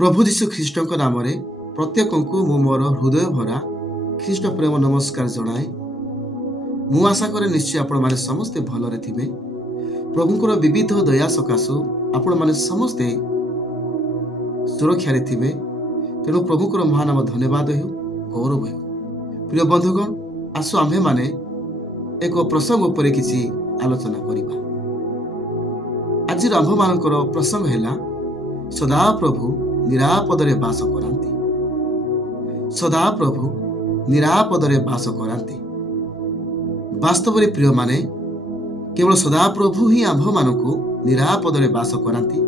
प्रभु जीशु ख्रीष्ट नाम प्रत्येक को मु मोर हृदय भरा ख्रीष्ट प्रेम नमस्कार जनाए। मु आशा करे निश्चय आपण माने समस्ते भलरे थिबे। प्रभुंकर विविध दया सकाशु आपण माने समस्ते सुरक्षा थिबे। तेणु प्रभुकर महानाम धन्यवाद हो, गौरव हो। प्रिय बंधुगण, आसु आम्भे माने एक प्रसंग उपरे किछि आलोचना करिबा। आज आम्भ मानकर प्रसंग हैला सदा प्रभु निरापदरे बास करांती। सदा प्रभु निरापदरे बास करांती। वास्तव में प्रिय माने केवल सदा प्रभु ही आम्भ मानकु निरापदरे बास करांती।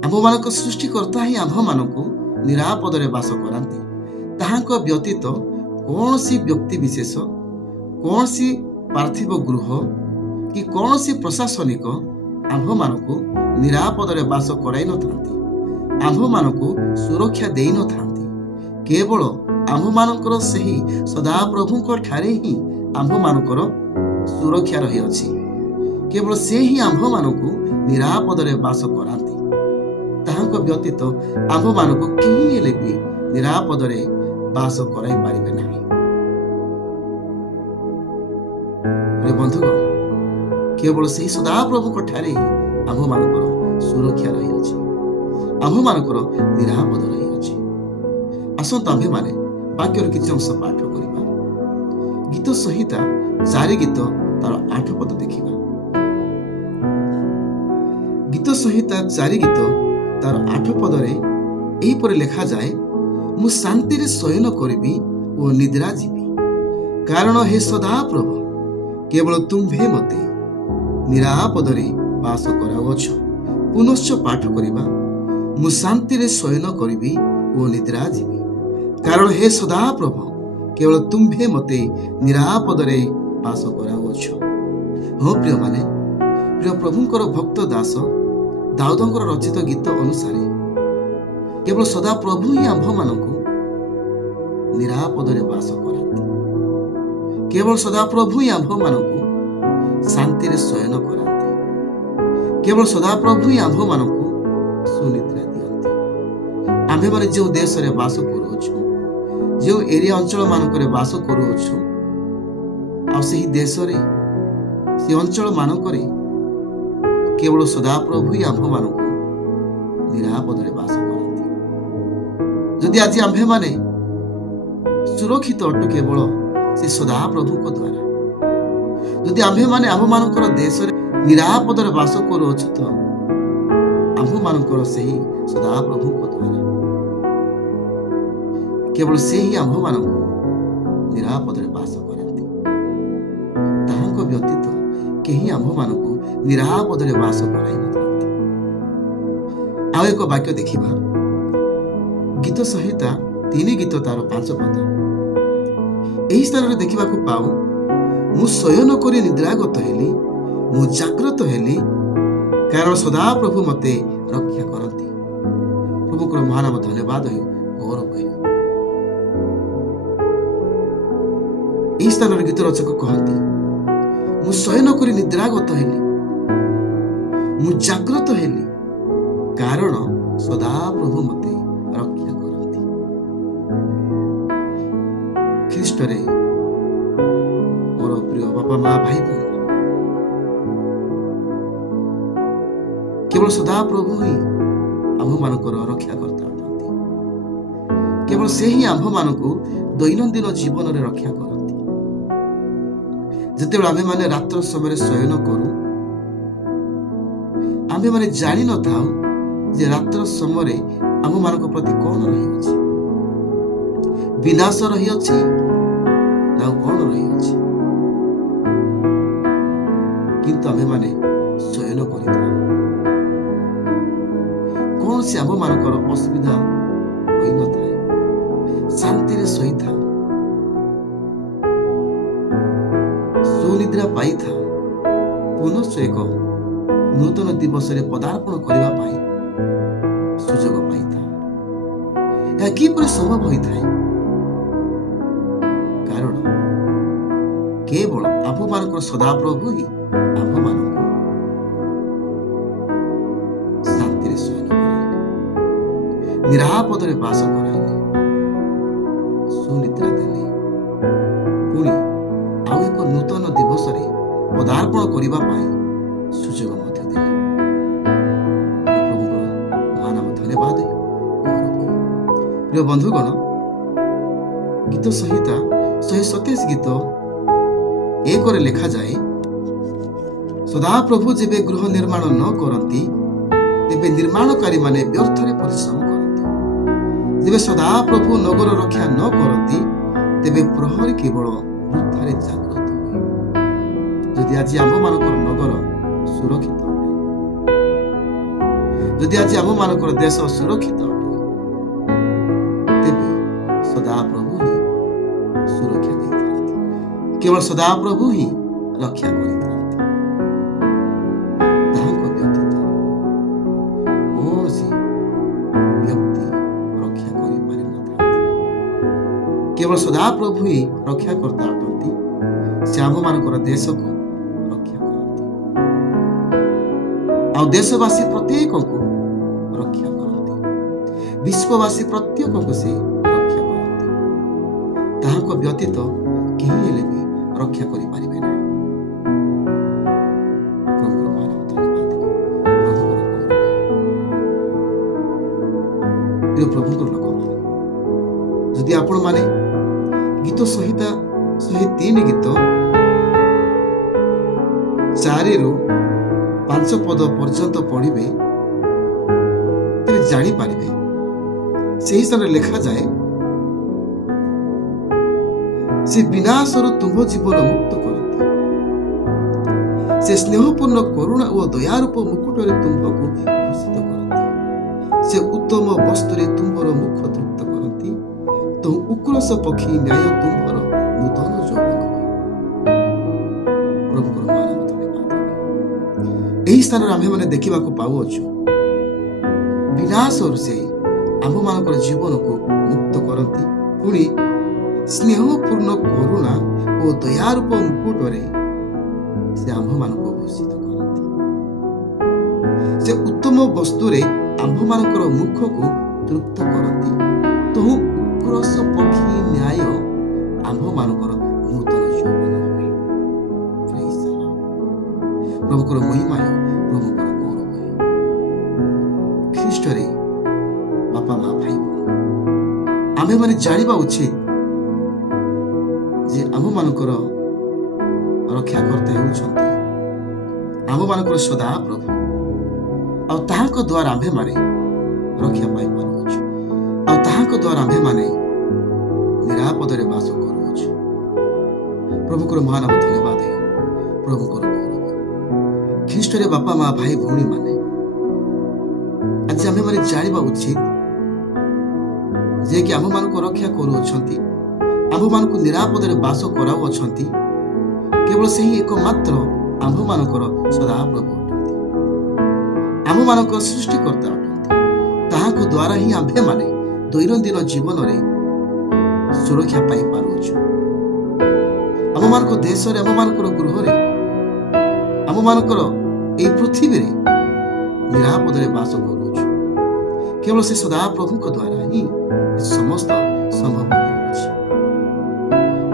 आम्भ मानक सृष्टिकर्ता ही आम्भ मानकु निरापदरे बास करांती। ताहांक व्यतीत कौनसी व्यक्ति विशेष, कौनसी पार्थिव गृह कि कौनसी प्रशासनिक आम्भ मानकु निरापदरे बास कराई नथांती। आम्भ मानकु सुरक्षा देई नथांती। केवल आम्भ मानकर सही सदा प्रभुंक ठारे ही आम्भ मानकर सुरक्षा रही अछि। केवल से ही आम्भ मानकु निरापदरे बास करांती। ताहांक व्यतीत आम्भ मानकु केही हेले भी निरापदरे बास कराई पारिबे नाही। प्रिय बंधुगण, केवल से सदा प्रभुंक ठारे ही आम्भ मानकर सुरक्षा रही अछि। आम्भ मानकर निरापद रही अछि। आसंत आम्भे माने वाक्यर किछि अंश पाठ करिबा। गीत संहिता 4 गीत तार 8 पद देखिबा। गीत संहिता 4 गीत तार 8 पदरे एही परे लेखा जाए, मु शांति रे शयन करिबी ओ निद्रा जीवी, कारण हे सदा प्रभु केवल तुम्भे मते निरापदरे बास कराउछ। पुनश्च पाठ करिबा। मु शांति रे शयन करिबी ओ निद्रा जीवी, कारण हे सदा प्रभु केवल तुम्भे मते निरापदरे बास कराउछ। हो प्रिय माने, प्रिय प्रभुंकर भक्त दास दाऊदंकर रचित गीत अनुसार केवल सदा प्रभु ही आम्भ मानकु निरापदरे बास करांती। केवल सदा प्रभु ही आम्भ मानकु शांति रे शयन करांती। केवल सदा प्रभु ही आम्भ मानकु सुनिद्रा दियंती। आम्भे माने जो देश रे बास करूछु, जो एरिया अंचल मानकरे बास करूछु, आ सेही देश रे से अंचल मानकरे केवल सदा प्रभु ही आम्भ मानकु निरापदरे बास करांती। जदि आज आम्भे माने सुरक्षित अटु केवल से सदा प्रभु को द्वारा, जदि आम्भे माने आम्भ मानकर देश रे निरापदरे बास करूछु तो आम्भ मानकर सही सदा प्रभु को द्वारा केवल से ही आम्भ मानकु निरापदरे बास करांती। ताहांक व्यतीत केही आम्भ मानकु निरापदरे बास कराई नथांती। आउ एक वाक्य देखिबा। गीत संहिता 3 गीत तार 5 पद एही स्थान रे देखिबाकू पाऊ, मु शयन करी निद्रागत हेली, मु जाग्रत हेली, कारण सदा प्रभु मते रक्षा करती। प्रभुकर महानाम धन्यवाद हो, गौरव हो। एही स्थान रे गीत रचक कहती, मु शयन करी निद्रागत हेली, मु जाग्रत हेली, कारण सदा प्रभु मते रक्षा करती। ख्रीष्ट रे मोर प्रिय बापा माँ भाई बहन, केवल सदा प्रभु ही आम्भ मानकर रक्षा करता अटंती। केवल से ही आम्भ मानकु दैनंदिन जीवन रे रक्षा करती। जेतेबेले आम्भे माने रात्र समय शयन करू, आम्भे माने जानि न थाउ जे रात्र समय आम्भ मानक प्रति कौन रही अछि, विनाश रही अछि ना कौन रही अछि। किंतु आम्भे माने शयन करिता कौन से आम्भ मानकर असुविधा होई न थाए। शांति रे सोई था, सुनिद्रा पाई था। पुनश्च एक नूतन दिवस रे पदार्पण करिबा पाई सुजोग पाई था। या किपरि संभव होई थाए, कारण केवल आम्भ मानकर सदा प्रभु ही आम्भ मानकर शांति रे शयन ନିରାପଦରେ ବାସ କରାଇଲେ, ସୁନିଦ୍ରା ଦେଲେ। ପୁଣି ଆଉ ଏକ ନୂତନ ଦିବସରେ ପଦାର୍ପଣ କରିବା ପାଇଁ ସୁଯୋଗ ମଧ୍ୟ ଦେଲେ। ପ୍ରଭୁଙ୍କର ମହାନାମ ଧନ୍ୟବାଦ। ପ୍ରିୟ ବନ୍ଧୁଗଣ, ଗୀତ ସଂହିତା 127 ଗୀତ 1ରେ ଲେଖାଯାଏ, ସଦାପ୍ରଭୁ ଯେବେ ଗୃହ ନିର୍ମାଣ ନ କରନ୍ତି ତେବେ ନିର୍ମାଣକାରୀ ମାନେ ବ୍ୟର୍ଥରେ ପରିଶ୍ରମ କରନ୍ତି। ଯେବେ ସଦାପ୍ରଭୁ ନଗର ରକ୍ଷା ନ କରନ୍ତି ତେବେ ପ୍ରହରୀ କେବଳ ବୃଥାରେ ଜାଗ୍ରତ ହୁଏ। ଯଦି ଆଜି ଆମ୍ଭମାନଙ୍କର ନଗର ସୁରକ୍ଷିତ ଅଟେ, ଯଦି ଆଜି ଆମ୍ଭମାନଙ୍କର ଦେଶ ସୁରକ୍ଷିତ ଅଟେ, ତେବେ ସଦାପ୍ରଭୁ ହିଁ ସୁରକ୍ଷା ଦେଇଥାନ୍ତି। କେବଳ ସଦାପ୍ରଭୁ ହିଁ ରକ୍ଷା କରିଥାନ୍ତି। ତାହାଙ୍କ ବ୍ୟତୀତ କୌଣସି ବ୍ୟକ୍ତି ରକ୍ଷା କରିପାରିନଥାନ୍ତି। କେବଳ ସଦାପ୍ରଭୁ ହିଁ ରକ୍ଷାକର୍ତ୍ତା ଅଟନ୍ତି। ସେ ଆମ୍ଭମାନଙ୍କର ଦେଶକୁ ରକ୍ଷା କରନ୍ତି ଆଉ ଦେଶବାସୀ ପ୍ରତ୍ୟେକଙ୍କୁ ରକ୍ଷା କରନ୍ତି। ବିଶ୍ୱବାସୀ ପ୍ରତ୍ୟେକଙ୍କୁ ସେ ରକ୍ଷା କରନ୍ତି। ତାହାଙ୍କ ବ୍ୟତୀତ କେହି ହେଲେ ବି ରକ୍ଷା କରିପାରିବେ ନାହିଁ। ପ୍ରଭୁଙ୍କର ମହାନାମ ଧନ୍ୟବାଦ। ପ୍ରଭୁଙ୍କର ଲୋକମାନେ, ଯଦି ଆପଣମାନେ ଗୀତ ସଂହିତା 103 ଗୀତ 4ରୁ 5 ପଦ ପର୍ଯ୍ୟନ୍ତ ପଢିବେ, ତେବେ ଜାଣିପାରିବେ ସେହି ସ୍ଥାନରେ ଲେଖାଯାଏ, ସେ ବିନାଶରୁ ତୁମ୍ଭ ଜୀବନ ମୁକ୍ତ କରନ୍ତି। ସେ ସ୍ନେହପୂର୍ଣ୍ଣ କରୁଣା ଓ ଦୟାରୂପ ମୁକୁଟରେ ତୁମ୍ଭକୁ ଭୂଷିତ କରନ୍ତି। ସେ ଉତ୍ତମ ବସ୍ତୁରେ ତୁମ୍ଭର ମୁଖ ତୃପ୍ତ କରନ୍ତି। ତ ଉକ୍ରୋଶ ପକ୍ଷୀ ନ୍ୟାୟ ତୁମ୍ଭର ନୂତନ ଯୌବନ ହୁଏ। ପ୍ରଭୁଙ୍କର ମହାନାମ ଧନ୍ୟବାଦ। ଏହି ସ୍ଥାନରେ ଆମ୍ଭେମାନେ ଦେଖିବାକୁ ପାଉଅଛୁ, ବିନାଶରୁ ସେ ଆମ୍ଭମାନଙ୍କର ଜୀବନକୁ ମୁକ୍ତ କରନ୍ତି। ପୁଣି ସ୍ନେହପୂର୍ଣ୍ଣ କରୁଣା ଓ ଦୟାରୂପ ମୁକୁଟରେ ସେ ଆମ୍ଭମାନଙ୍କୁ ଭୂଷିତ କରନ୍ତି। ସେ ଉତ୍ତମ ବସ୍ତୁରେ ଆମ୍ଭମାନଙ୍କର ମୁଖକୁ ତୃପ୍ତ କରନ୍ତି। ତହୁ ଉକ୍ରୋଶ ପକ୍ଷୀ ନ୍ୟାୟ ଆମ୍ଭମାନଙ୍କର ନୂତନ ଯୌବନ ହୁଏ। ପ୍ରଭୁଙ୍କର ମହିମା, ପ୍ରଭୁଙ୍କର ଗୌରବ। ଖ୍ରୀଷ୍ଟରେ ବାପା ମା ଭାଇ ଭଉଣୀ, ଆମ୍ଭେମାନେ ଜାଣିବା ଉଚିତ ଯେ ଆମ୍ଭମାନଙ୍କର ରକ୍ଷାକର୍ତ୍ତା ହେଉଛନ୍ତି ଆମ୍ଭମାନଙ୍କର ସଦାପ୍ରଭୁ। ଆଉ ତାହାଙ୍କ ଦ୍ୱାରା ଆମ୍ଭେମାନେ ରକ୍ଷା ପାଇପାରୁଅଛୁ। ଆଉ ତାହାଙ୍କ ଦ୍ୱାରା ଆମ୍ଭେମାନେ ନିରାପଦରେ ବାସ କରୁଅଛୁ। ପ୍ରଭୁଙ୍କର ମହାନାମ ଧନ୍ୟବାଦ। ପ୍ରଭୁଙ୍କର ଗୌରବ। ଖ୍ରୀଷ୍ଟରେ ବାପା ମା ଭାଇ ଭଉଣୀ ମାନେ, ଆଜି ଆମ୍ଭେମାନେ ଜାଣିବା ଉଚିତ ଯେ କି ଆମ୍ଭମାନଙ୍କୁ ରକ୍ଷା କରୁଅଛନ୍ତି, ଆମ୍ଭମାନଙ୍କୁ ନିରାପଦରେ ବାସ କରାଉଅଛନ୍ତି କେବଳ ସେହି ଏକମାତ୍ର ଆମ୍ଭମାନଙ୍କର ସଦାପ୍ରଭୁ ଅଟନ୍ତି। ଆମ୍ଭମାନଙ୍କର ସୃଷ୍ଟିକର୍ତ୍ତା ଅଟନ୍ତି। ତାହାଙ୍କ ଦ୍ୱାରା ହିଁ ଆମ୍ଭେମାନେ ଦୈନନ୍ଦିନ ଜୀବନରେ ସୁରକ୍ଷା ପାଇପାରୁଅଛୁ। ଆମମାନଙ୍କ ଦେଶରେ, ଆମମାନଙ୍କର ଗୃହରେ, ଆମମାନଙ୍କର ଏହି ପୃଥିବୀରେ ନିରାପଦରେ ବାସ କରୁଅଛୁ। କେବଳ ସେ ସଦାପ୍ରଭୁଙ୍କ ଦ୍ୱାରା ହିଁ ସମସ୍ତ ସମ୍ଭବ ହେଉଛି।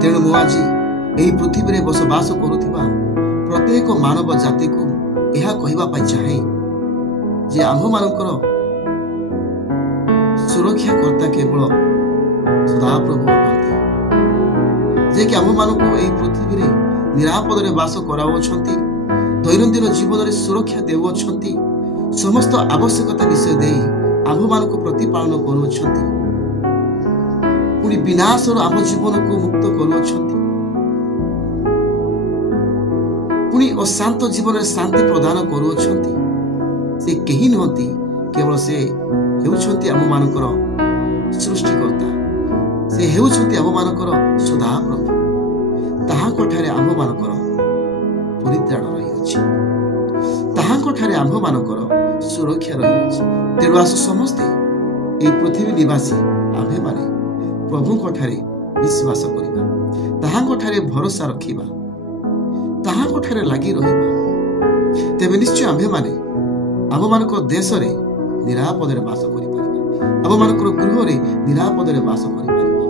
ତେଣୁ ମୁଁ ଆଜି ଏହି ପୃଥିବୀରେ ବସବାସ କରୁଥିବା ପ୍ରତ୍ୟେକ ମାନବ ଜାତିକୁ ଏହା କହିବା ପାଇଁ ଚାହେଁ ଯେ ଆମ୍ଭମାନଙ୍କର ସୁରକ୍ଷାକର୍ତ୍ତା କେବଳ ସଦାପ୍ରଭୁ ଅଟନ୍ତି, ଯେ କି ଆମ୍ଭମାନଙ୍କୁ ଏହି ପୃଥିବୀରେ ନିରାପଦରେ ବାସ କରାଉଅଛନ୍ତି, ଦୈନନ୍ଦିନ ଜୀବନରେ ସୁରକ୍ଷା ଦେଉଅଛନ୍ତି, ସମସ୍ତ ଆବଶ୍ୟକତା ବିଷୟ ଦେଇ ଆମ୍ଭମାନଙ୍କୁ ପ୍ରତିପାଳନ କରୁଅଛନ୍ତି। ପୁଣି ବିନାଶରୁ ଆମ ଜୀବନକୁ ମୁକ୍ତ କରୁଅଛନ୍ତି। ପୁଣି ଅଶାନ୍ତ ଜୀବନରେ ଶାନ୍ତି ପ୍ରଦାନ କରୁଅଛନ୍ତି। ସେ କେହି ନୁହନ୍ତି, କେବଳ ସେ ହେଉଛନ୍ତି ଆମମାନଙ୍କର ସୃଷ୍ଟିକର୍ତ୍ତା। ସେ ହେଉଛନ୍ତି ଆମମାନଙ୍କର ସଦାପ୍ରଭୁ। ତାହାଙ୍କଠାରେ ଆମ୍ଭମାନଙ୍କର ପରିତ୍ରାଣ ରହିଅଛି। ତାହାଙ୍କଠାରେ ଆମ୍ଭମାନଙ୍କର ସୁରକ୍ଷା ରହିଅଛି। ତେଣୁ ଆସ ସମସ୍ତେ ଏହି ପୃଥିବୀ ନିବାସୀ ଆମ୍ଭେମାନେ ପ୍ରଭୁଙ୍କଠାରେ ବିଶ୍ୱାସ କରିବା, ତାହାଙ୍କଠାରେ ଭରସା ରଖିବା, ତାହାଙ୍କଠାରେ ଲାଗି ରହିବା। ତେବେ ନିଶ୍ଚୟ ଆମ୍ଭେମାନେ ଆମମାନଙ୍କ ଦେଶରେ ନିରାପଦରେ ବାସ କରିପାରିବା। ଆମମାନଙ୍କର ଗୃହରେ ନିରାପଦରେ ବାସ କରିପାରିବା।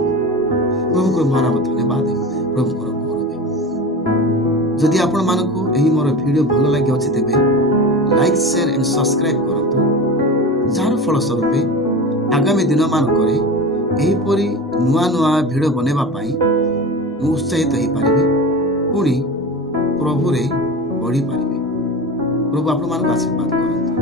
ପ୍ରଭୁଙ୍କର ମହାନାମ ଧନ୍ୟବାଦ, ପ୍ରଭୁଙ୍କର ଗୌରବ। ଯଦି ଆପଣମାନଙ୍କୁ ଏହି ମୋର ଭିଡ଼ିଓ ଭଲ ଲାଗିଅଛି ତେବେ ଲାଇକ୍, ସେୟାର ଏଣ୍ଡ ସବସ୍କ୍ରାଇବ୍ କରନ୍ତୁ, ଯାହାର ଫଳ ସ୍ୱରୂପ ଆଗାମୀ ଦିନମାନଙ୍କରେ ଏହିପରି ନୂଆ ନୂଆ ଭିଡ଼ିଓ ବନେଇବା ପାଇଁ ମୁଁ ଉତ୍ସାହିତ ହୋଇପାରିବି, ପୁଣି ପ୍ରଭୁରେ ବଢ଼ିପାରିବି। ପ୍ରଭୁ ଆପଣମାନଙ୍କୁ ଆଶୀର୍ବାଦ କରନ୍ତୁ।